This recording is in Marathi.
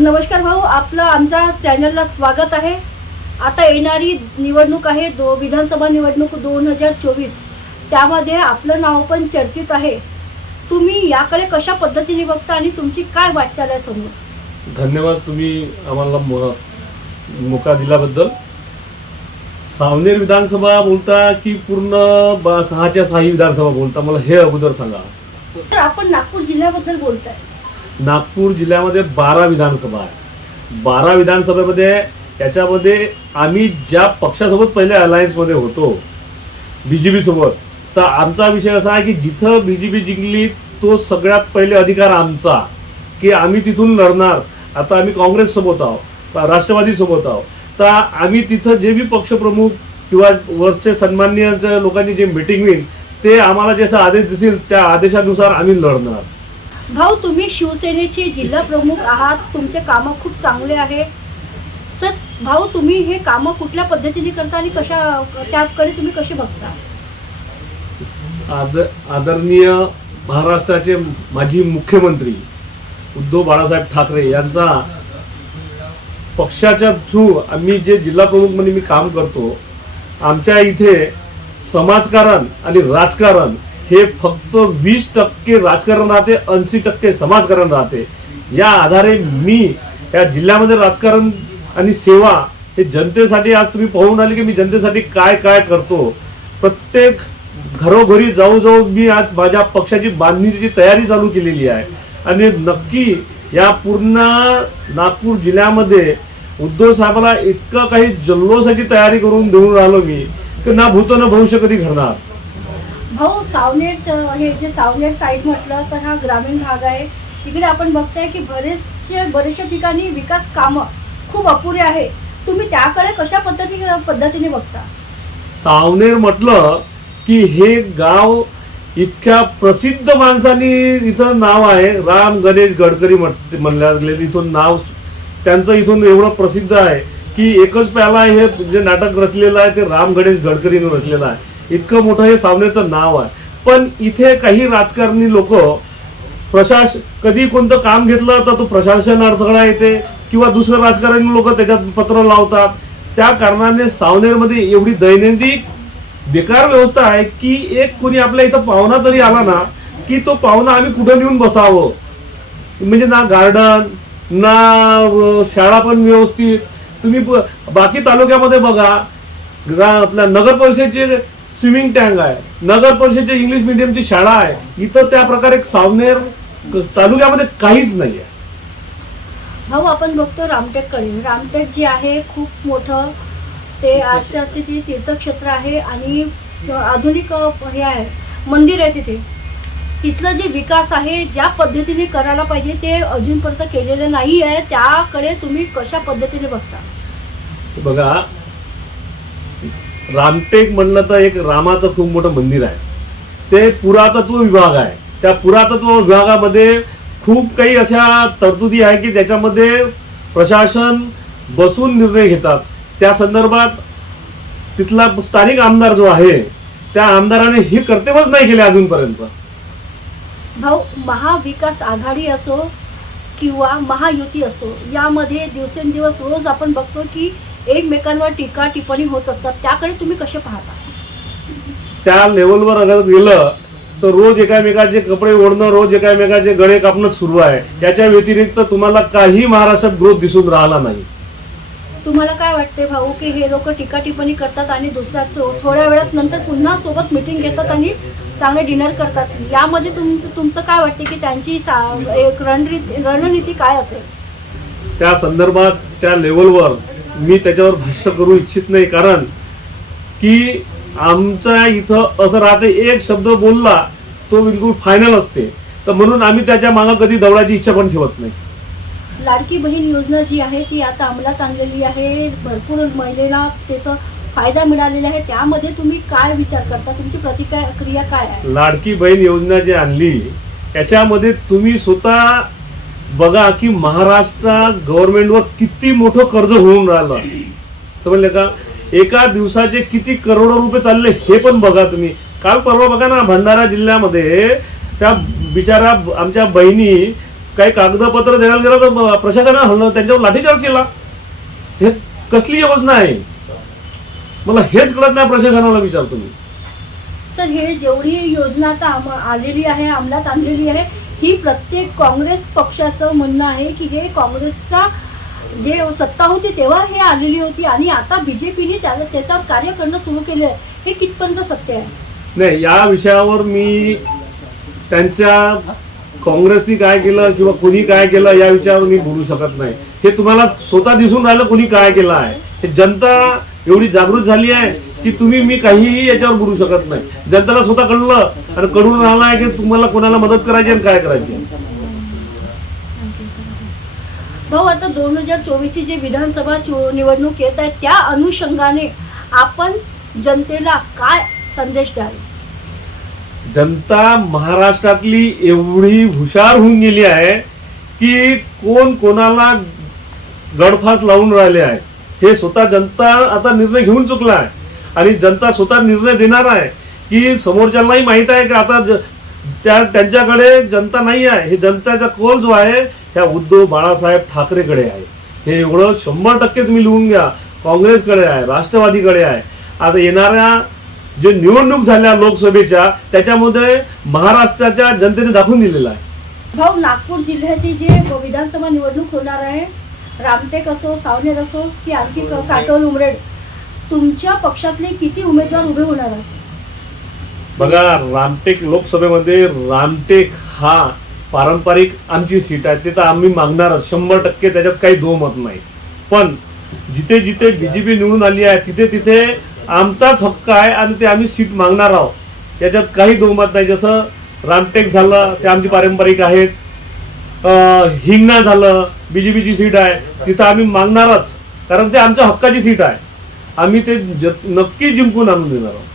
नमस्कार भाऊ आपलं आमच्या चॅनलला स्वागत आहे. आता येणारी निवडणूक आहे दो विधानसभा निवडणूक दोन हजार चोवीस. त्यामध्ये आपलं नाव पण चर्चित आहे. तुम्ही याकडे कशा पद्धतीने बघता आणि तुमची काय वाटचाल आहे समोर? धन्यवाद तुम्ही आम्हाला मोका दिल्याबद्दल. सावनेर विधानसभा बोलता की पूर्ण सहाच्या सहा विधानसभा बोलता? मला हे अगोदर सांगा. तर आपण नागपूर जिल्ह्याबद्दल बोलताय. नागपूर जिल्ह्यामध्ये बारा विधानसभा आहे बारा विधानसभेमध्ये याच्यामध्ये आम्ही ज्या पक्षासोबत पहिले अलायन्समध्ये होतो बी जे पीसोबत तर आमचा विषय असा आहे की जिथं बी जे पी जिंकली तो सगळ्यात पहिले अधिकार आमचा की आम्ही तिथून लढणार. आता आम्ही काँग्रेससोबत आहोत राष्ट्रवादीसोबत आहोत. तर आम्ही तिथं जे बी पक्षप्रमुख किंवा वरचे सन्माननीय लोकांनी जे मिटिंग होईल ते आम्हाला जसं आदेश देतील त्या आदेशानुसार आम्ही लढणार. भाऊ तुम्ही शिवसेनेचे जिल्हा प्रमुख आहात. तुमचे कामं खूप चांगले आहे. सर भाऊ तुम्ही हे कामं कुठल्या पद्धतीने करता आणि कशा त्याकडे तुम्ही कसे बघता? आद आदरणीय महाराष्ट्राचे माजी मुख्यमंत्री उद्धव बाळासाहेब ठाकरे यांचा पक्षाच्या थ्रू आम्ही जे जिल्हा प्रमुख म्हणून मी काम करतो आमच्या इथे समाजकारण आणि राजकारण हे फक्त वीस टक्के राजकारण राहते ऐंशी टक्के समाजकारण राहते. या आधारे मी या जिल्ह्यामध्ये राजकारण आणि सेवा हे जनतेसाठी आज तुम्ही पाहून आले की मी जनतेसाठी काय काय करतो. प्रत्येक घरोघरी जाऊ जाऊ मी आज माझ्या पक्षाची बांधणीची तयारी चालू केलेली आहे. आणि नक्की या पूर्ण नागपूर जिल्ह्यामध्ये उद्धव साहेबाला इतकं काही जल्लोषाची तयारी करून देऊन राहिलो मी की ना भूत ना भविष्य कधी घडणार. हो सावनेर हे जे सावनेर साईड म्हटलं तर हा ग्रामीण भाग आहे. इकडे आपण बघताय की बरेचसे बरेचशा ठिकाणी विकास कामं खूप अपुरे आहे. तुम्ही त्याकडे कशा पद्धती पद्धतीने बघता? सावनेर म्हटलं की हे गाव इतक्या प्रसिद्ध माणसांनी इथं नाव आहे. राम गणेश गडकरी म्हट- म्हणल्या इथून नाव त्यांचं इथून एवढं प्रसिद्ध आहे की एकच प्याला हे जे नाटक रचलेलं आहे ते राम गणेश गडकरीने रचलेलं आहे. इतकं मोठं हे सावनेचं नाव आहे. पण इथे काही राजकारणी लोक प्रशास कधी कोणतं काम घेतलं तर तो प्रशासन अडथळा येते किंवा दुसरं राजकारणी लोक त्याच्यात पत्र लावतात. त्या कारणाने सावनेरमध्ये एवढी दैनंदिन बेकार व्यवस्था आहे की एक कोणी आपल्या इथं पाहुणा तरी आला ना की तो पाहुणा आम्ही कुठं नेऊन बसावं? म्हणजे ना गार्डन ना शाळा पण व्यवस्थित. तुम्ही ब- बाकी तालुक्यामध्ये बघा आपल्या नगर परिषदचे स्विमिंग टँक आहे. नगर परिषदेची इंग्लिश मिडियमची शाळा आहे. इथं त्या प्रकारे सावनेर तालुक्यामध्ये काहीच नाही आहे भाऊ आपण बघतो रामटेककडे. रामटेक जे आहे खूप मोठं ते आजच्या असते ते तीर्थक्षेत्र आहे आणि आधुनिक हे आहे मंदिर आहे तिथे. तिथलं जे विकास आहे ज्या पद्धतीने करायला पाहिजे ते अजूनपर्यंत केलेलं नाही आहे त्याकडे तुम्ही कशा पद्धतीने बघता? बघा रामटेक म्हणलं तर एक रामाचं खूप मोठं मंदिर आहे. ते पुरातत्व विभाग आहे. त्या पुरातत्व विभागामध्ये खूप काही अशा तरतुदी आहे की त्याच्यामध्ये प्रशासन बसून निर्णय घेतात. त्या संदर्भात तिथला स्थानिक आमदार जो आहे त्या आमदाराने हे कर्तव्यच नाही केले अजूनपर्यंत. भाऊ महाविकास आघाडी असो किंवा महायुती असो यामध्ये दिवसेंदिवस रोज आपण बघतो की एकमेकांवर टीका टिप्पणी होत असतात त्याकडे तुम्ही कसे पाहता? त्या लेवलवर अगर गेलं तर रोज एकामेकाचे कपडे ओढणं रोज एकामेकाचे गळे कापणं सुरू आहे. याच्या व्यतिरिक्त तुम्हाला काही महाराष्ट्रात ग्रोथ दिसून राहिला नाही. तुम्हाला काय वाटते भाऊ की हे लोक टीका टिप्पणी करतात आणि दुसऱ्या थोड्या वेळात नंतर पुन्हा सोबत मिटिंग घेतात आणि चांगले डिनर करतात? यामध्ये तुमचं तुमचं काय वाटते की त्यांची एक रणनीती रणनीती काय असेल? त्या संदर्भात त्या लेवलवर मी त्याच्यावर भाष्य करू इच्छित नाही कारण की आमच्या इथं असं राहते एक शब्द बोलला तो बिलकुल फायनल असते. तर म्हणून आम्ही त्याच्या मागं कधी दौडायची इच्छा पण ठेवत नाही. लाडकी बहीण योजना जी आहे ती आता अंमलात आणलेली आहे. भरपूर महिलेला त्याचा फायदा मिळालेला आहे. त्यामध्ये तुम्ही काय विचार करता? तुमची प्रतिक्रिया क्रिया काय आहे? लाडकी बहीण योजना जी आणली याच्यामध्ये तुम्ही स्वतः बघा की महाराष्ट्र गव्हर्नमेंटवर किती मोठं कर्ज होऊन राहिलं. समजले का एका दिवसाचे किती करोडो रुपये चालले हे पण बघा तुम्ही. काल परवा बघा ना भंडारा जिल्ह्यामध्ये त्या बिचारा आमच्या बहिणी काही कागदपत्र द्यायला गेलं तर प्रशासनानं हल्लं त्यांच्यावर लाठीचार्ज केला. हे कसली योजना आहे? मला हेच कळत नाही प्रशासनाला विचारतो तुम्ही सर हे जेवढी योजना आता आम आलेली आहे अंमलात आणलेली आहे ही प्रत्येक काँग्रेस पक्षाचं म्हणणं आहे की हे काँग्रेसचा जे सत्ता होती तेव्हा हे आलेली होती आणि आता बी जे पीने त्याला त्याच्यावर कार्य करणं सुरू केलं आहे हे कितपर्यंत सत्य आहे? नाही या विषयावर मी त्यांच्या काँग्रेसनी काय केलं किंवा कोणी काय केलं या विषयावर मी बोलू शकत नाही. हे तुम्हाला स्वतः दिसून राहिलं कोणी काय केलं आहे. हे जनता एवढी जागृत झाली आहे. की तुम्ही मी काहीही याच्यावर बोलू शकत नाही. जनतेला स्वतः कळलं आणि कळून राहिलं आहे की तुम्हाला कोणाला मदत करायची आणि काय करायची. भाऊ आता दोन हजार चोवीसची जी विधानसभा चो- निवडणूक येत आहे त्या अनुषंगाने आपण जनतेला काय संदेश द्याल? जनता महाराष्ट्रातली एवढी हुशार होऊन गेली आहे की कोण कोणाला गडफास लावून राहिले आहे. हे स्वतः जनता आता निर्णय घेऊन चुकला आहे. आणि जनता स्वतः निर्णय देणार आहे की समोरच्यांनाही माहीत आहे की आता त्या त्यांच्याकडे जनता नाही आहे. हे जनताचा कौल जो आहे ह्या उद्धव बाळासाहेब ठाकरेकडे आहे. हे एवढं शंभर टक्के तुम्ही लिहून घ्या. काँग्रेसकडे आहे राष्ट्रवादीकडे आहे. आता येणाऱ्या जे निवडणूक झाल्या लोकसभेच्या त्याच्यामध्ये महाराष्ट्राच्या जनतेने दाखवून दिलेलं आहे. भाऊ नागपूर जिल्ह्याची जी विधानसभा निवडणूक होणार आहे रामटेक असो सावनेर असो की आणखी काटोल उमरेड तुमच्या पक्षातले किती उमेदवार उभे होणार आहेत? बघा रामटेक लोकसभेमध्ये रामटेक हा पारंपरिक आमची सीट आहे ते तर आम्ही मागणारच शंभर टक्के त्याच्यात काही दोमत नाही. पण जिथे जिथे बीजेपी निवडून आली आहे तिथे तिथे आमचाच हक्क आहे आणि ते आम्ही सीट मागणार आहोत. त्याच्यात काही दोमत नाही. जसं रामटेक झालं ते आमची पारंपरिक आहेच. हिंगणा झालं बीजेपीची सीट आहे तिथं आम्ही मागणारच. कारण ते आमच्या हक्काची सीट आहे. आम्ही ते ज- नक्की जिंकून आणून देणार आहोत.